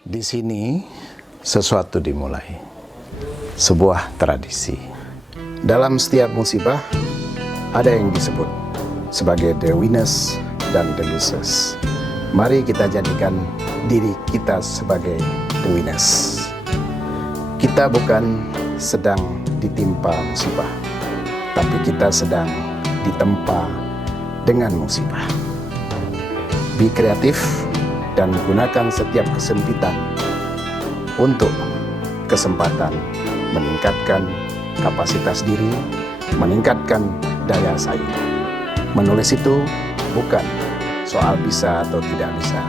Di sini sesuatu dimulai, sebuah tradisi. Dalam setiap musibah ada yang disebut sebagai the winners dan the losers. Mari kita jadikan diri kita sebagai the winners. Kita bukan sedang ditimpa musibah, tapi kita sedang ditempa dengan musibah. Be kreatif dan gunakan setiap kesempitan untuk kesempatan meningkatkan kapasitas diri, meningkatkan daya saing. Menulis itu bukan soal bisa atau tidak bisa,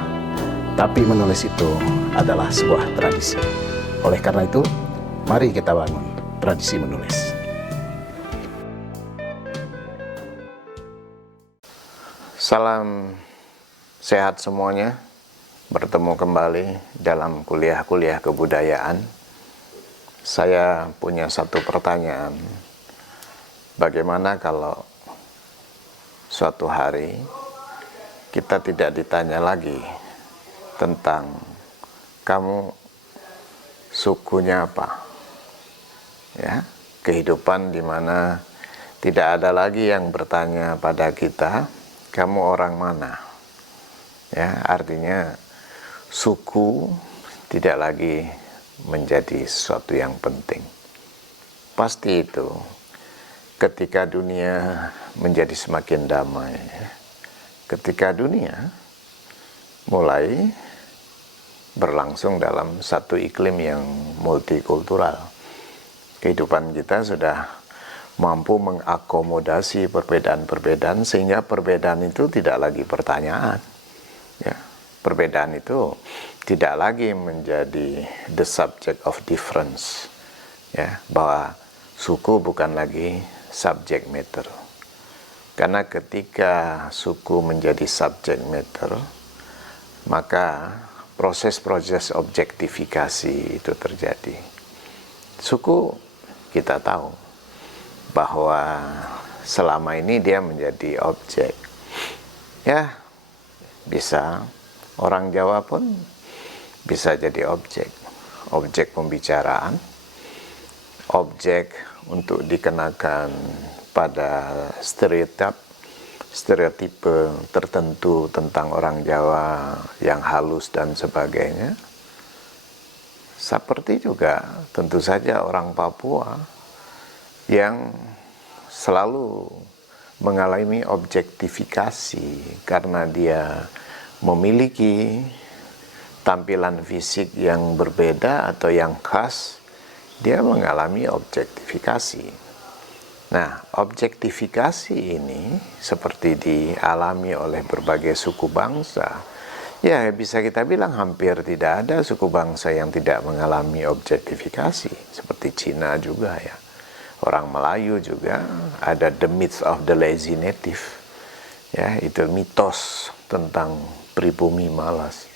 tapi menulis itu adalah sebuah tradisi. Oleh karena itu, mari kita bangun tradisi menulis. Salam sehat semuanya. Bertemu kembali dalam kuliah-kuliah kebudayaan. Saya punya satu pertanyaan. Bagaimana kalau suatu hari kita tidak ditanya lagi tentang kamu sukunya apa? Ya, kehidupan di mana tidak ada lagi yang bertanya pada kita, kamu orang mana? Ya, artinya suku tidak lagi menjadi sesuatu yang penting. Pasti itu ketika dunia menjadi semakin damai, ketika dunia mulai berlangsung dalam satu iklim yang multikultural, kehidupan kita sudah mampu mengakomodasi perbedaan-perbedaan sehingga perbedaan itu tidak lagi pertanyaan. Ya, perbedaan itu tidak lagi menjadi the subject of difference. Ya, bahwa suku bukan lagi subject matter. Karena ketika suku menjadi subject matter, maka proses-proses objektifikasi itu terjadi. Suku kita tahu bahwa selama ini dia menjadi objek. Ya, bisa orang Jawa pun bisa jadi objek pembicaraan, objek untuk dikenakan pada stereotipe tertentu tentang orang Jawa yang halus dan sebagainya. Seperti juga tentu saja orang Papua yang selalu mengalami objektifikasi karena dia memiliki tampilan fisik yang berbeda atau yang khas, dia mengalami objektifikasi. Nah, objektifikasi ini seperti dialami oleh berbagai suku bangsa, ya bisa kita bilang hampir tidak ada suku bangsa yang tidak mengalami objektifikasi, seperti Cina juga ya. Orang Melayu juga ada the myth of the lazy native. Ya, itu mitos tentang pribumi malas.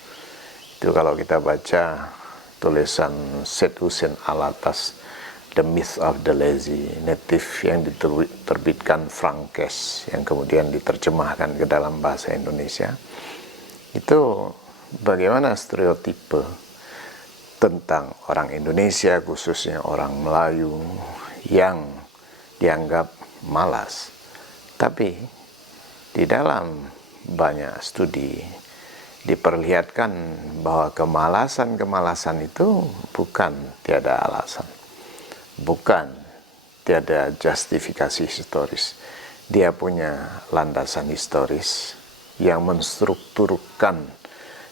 Itu kalau kita baca tulisan Syed Hussein Alatas, The Myth of the Lazy Native, yang diterbitkan Frankes, yang kemudian diterjemahkan ke dalam bahasa Indonesia. Itu bagaimana stereotipe tentang orang Indonesia, khususnya orang Melayu, yang dianggap malas. Tapi di dalam banyak studi diperlihatkan bahwa kemalasan itu bukan tiada alasan, bukan tiada justifikasi historis. Dia punya landasan historis yang menstrukturkan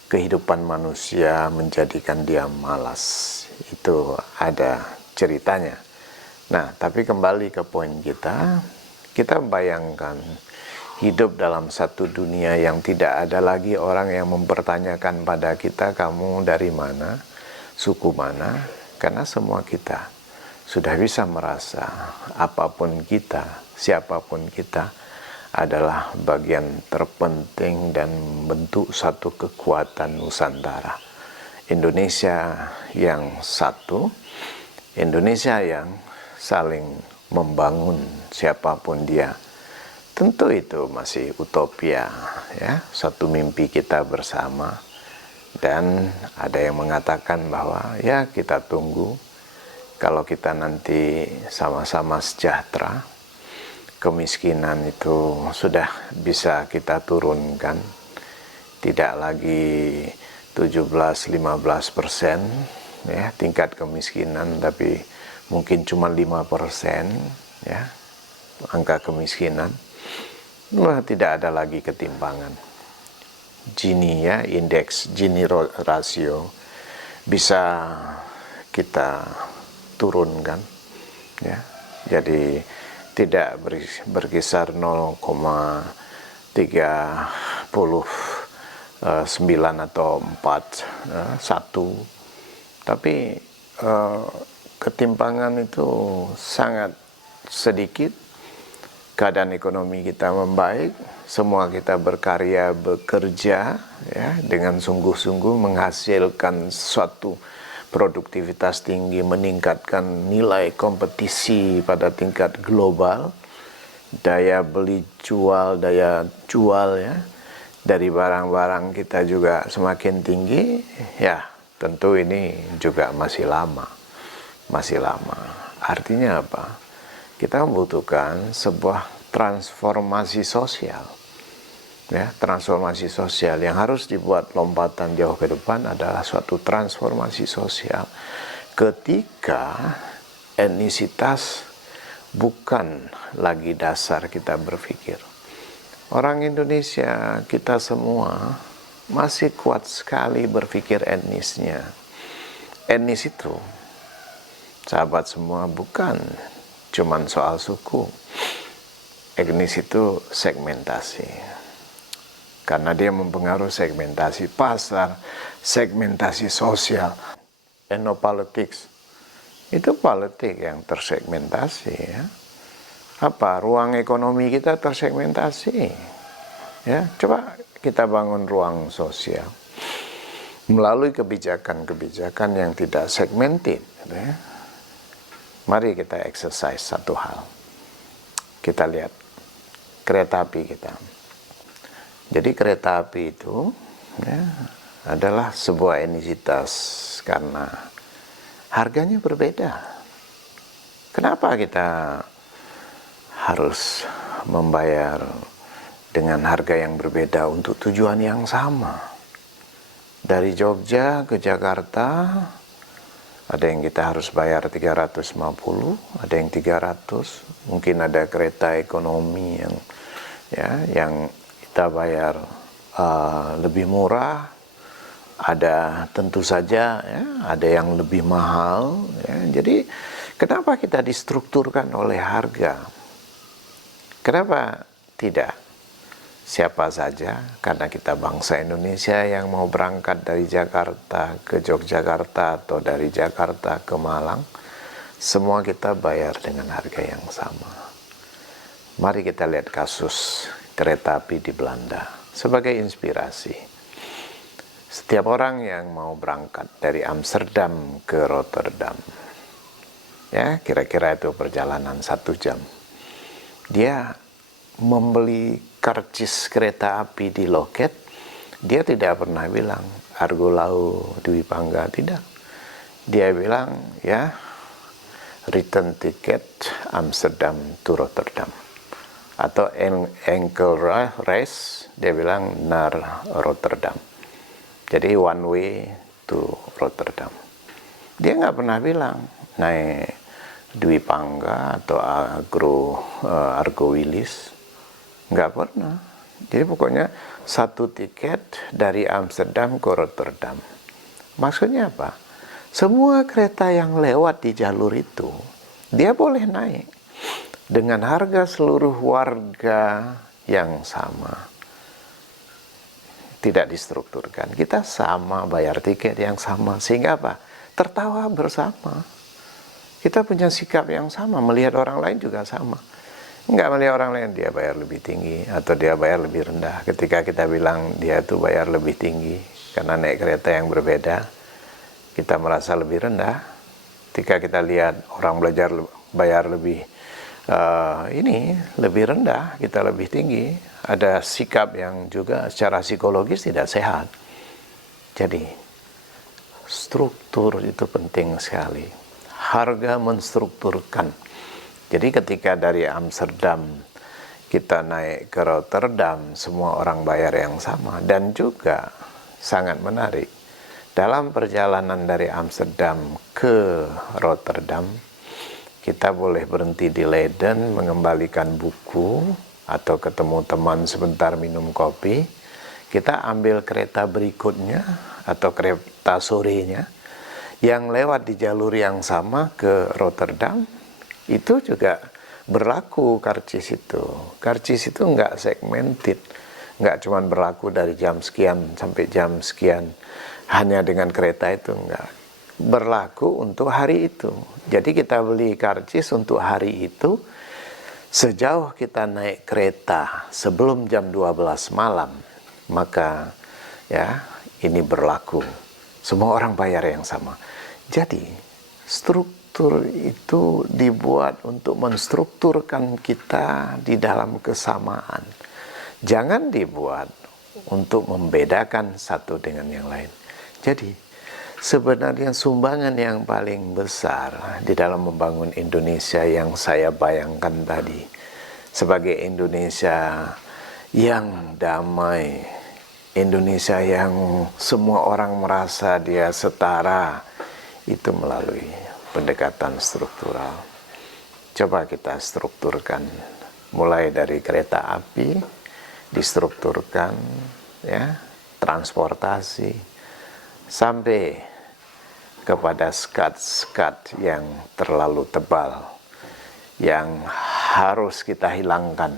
kehidupan manusia menjadikan dia malas. Itu ada ceritanya. Nah, tapi kembali ke poin kita bayangkan hidup dalam satu dunia yang tidak ada lagi orang yang mempertanyakan pada kita, kamu dari mana, suku mana, karena semua kita sudah bisa merasa apapun kita, siapapun kita adalah bagian terpenting dan membentuk satu kekuatan Nusantara. Indonesia yang satu, Indonesia yang saling membangun siapapun dia. Tentu itu masih utopia, ya, satu mimpi kita bersama. Dan ada yang mengatakan bahwa ya kita tunggu, kalau kita nanti sama-sama sejahtera, kemiskinan itu sudah bisa kita turunkan, tidak lagi 17-15% ya tingkat kemiskinan, tapi mungkin cuma 5% ya angka kemiskinan. Nah, tidak ada lagi ketimpangan. Gini ya, indeks Gini rasio bisa kita turunkan ya. Jadi tidak berkisar 0,39 atau 41, tapi ketimpangan itu sangat sedikit. Keadaan ekonomi kita membaik, semua kita berkarya, bekerja ya dengan sungguh-sungguh menghasilkan suatu produktivitas tinggi, meningkatkan nilai kompetisi pada tingkat global, daya beli jual, daya jual ya dari barang-barang kita juga semakin tinggi. Ya tentu ini juga masih lama. Artinya apa? Kita membutuhkan sebuah transformasi sosial. Ya, transformasi sosial yang harus dibuat lompatan jauh ke depan adalah suatu transformasi sosial. Ketika etnisitas bukan lagi dasar kita berpikir. Orang Indonesia, kita semua masih kuat sekali berpikir etnisnya. Etnis itu, sahabat semua, bukan cuman soal suku. Etnis itu segmentasi. Karena dia mempengaruhi segmentasi pasar, segmentasi sosial, etnopolitics. Itu politik yang tersegmentasi ya. Apa? Ruang ekonomi kita tersegmentasi. Ya, coba kita bangun ruang sosial melalui kebijakan-kebijakan yang tidak segmented gitu ya. Mari kita exercise satu hal. Kita lihat kereta api kita. Jadi kereta api itu ya, adalah sebuah entitas karena harganya berbeda. Kenapa kita harus membayar dengan harga yang berbeda untuk tujuan yang sama? Dari Jogja ke Jakarta, ada yang kita harus bayar 350, ada yang 300, mungkin ada kereta ekonomi yang kita bayar lebih murah, ada tentu saja ya, ada yang lebih mahal ya. Jadi kenapa kita distrukturkan oleh harga? Kenapa tidak siapa saja, karena kita bangsa Indonesia yang mau berangkat dari Jakarta ke Yogyakarta atau dari Jakarta ke Malang, semua kita bayar dengan harga yang sama. Mari kita lihat kasus kereta api di Belanda sebagai inspirasi. Setiap orang yang mau berangkat dari Amsterdam ke Rotterdam, ya kira-kira itu perjalanan 1 jam, dia membeli karcis kereta api di loket, dia tidak pernah bilang Argo Lau Dwi Pangga, tidak. Dia bilang ya return ticket Amsterdam to Rotterdam, atau ankle race dia bilang naar Rotterdam. Jadi one way to Rotterdam. Dia nggak pernah bilang naik Dwi Pangga atau Argo Wilis. Nggak pernah. Jadi pokoknya 1 tiket dari Amsterdam ke Rotterdam. Maksudnya apa? Semua kereta yang lewat di jalur itu, dia boleh naik dengan harga seluruh warga yang sama. Tidak distrukturkan. Kita sama bayar tiket yang sama. Sehingga apa? Tertawa bersama. Kita punya sikap yang sama. Melihat orang lain juga sama. Enggak melihat orang lain dia bayar lebih tinggi atau dia bayar lebih rendah. Ketika kita bilang dia itu bayar lebih tinggi karena naik kereta yang berbeda, kita merasa lebih rendah. Ketika kita lihat orang bayar lebih lebih rendah, kita lebih tinggi, ada sikap yang juga secara psikologis tidak sehat. Jadi, struktur itu penting sekali. Harga menstrukturkan. Jadi ketika dari Amsterdam kita naik ke Rotterdam, semua orang bayar yang sama. Dan juga sangat menarik, dalam perjalanan dari Amsterdam ke Rotterdam, kita boleh berhenti di Leiden, mengembalikan buku, atau ketemu teman sebentar minum kopi. Kita ambil kereta berikutnya, atau kereta sorenya, yang lewat di jalur yang sama ke Rotterdam. Itu juga berlaku karcis itu. Karcis itu nggak segmented, nggak cuma berlaku dari jam sekian sampai jam sekian hanya dengan kereta itu, nggak. Berlaku untuk hari itu. Jadi kita beli karcis untuk hari itu, sejauh kita naik kereta sebelum jam 12 malam, maka ya ini berlaku. Semua orang bayar yang sama. Jadi struktur itu dibuat untuk menstrukturkan kita di dalam kesamaan. Jangan dibuat untuk membedakan satu dengan yang lain. Jadi sebenarnya sumbangan yang paling besar di dalam membangun Indonesia yang saya bayangkan tadi, sebagai Indonesia yang damai, Indonesia yang semua orang merasa dia setara, itu melalui pendekatan struktural. Coba kita strukturkan, mulai dari kereta api, distrukturkan, ya, transportasi, sampai kepada skat-skat yang terlalu tebal, yang harus kita hilangkan,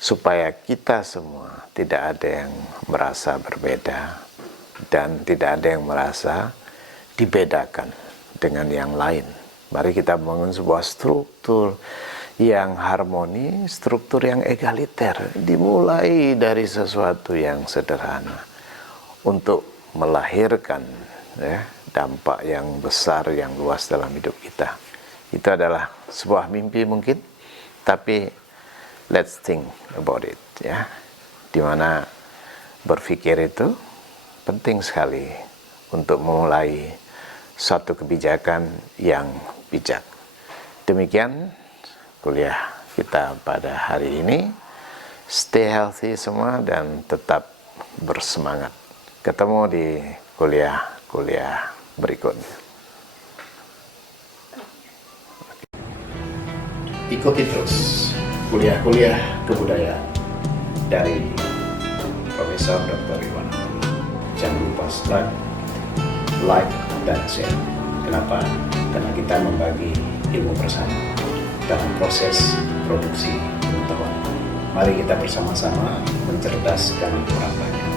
supaya kita semua tidak ada yang merasa berbeda, dan tidak ada yang merasa dibedakan dengan yang lain. Mari kita bangun sebuah struktur yang harmoni, struktur yang egaliter, dimulai dari sesuatu yang sederhana untuk melahirkan ya, dampak yang besar, yang luas dalam hidup kita. Itu adalah sebuah mimpi mungkin, tapi let's think about it, ya. Dimana berpikir itu penting sekali untuk memulai suatu kebijakan yang bijak. Demikian kuliah kita pada hari ini. Stay healthy semua dan tetap bersemangat. Ketemu di kuliah-kuliah berikutnya. Ikuti terus kuliah-kuliah kebudayaan dari Profesor Dr. Iwan. Jangan lupa subscribe, like, dan share. Kenapa? Karena kita membagi ilmu bersama dalam proses produksi pengetahuan. Mari kita bersama-sama mencerdaskan orang banyak.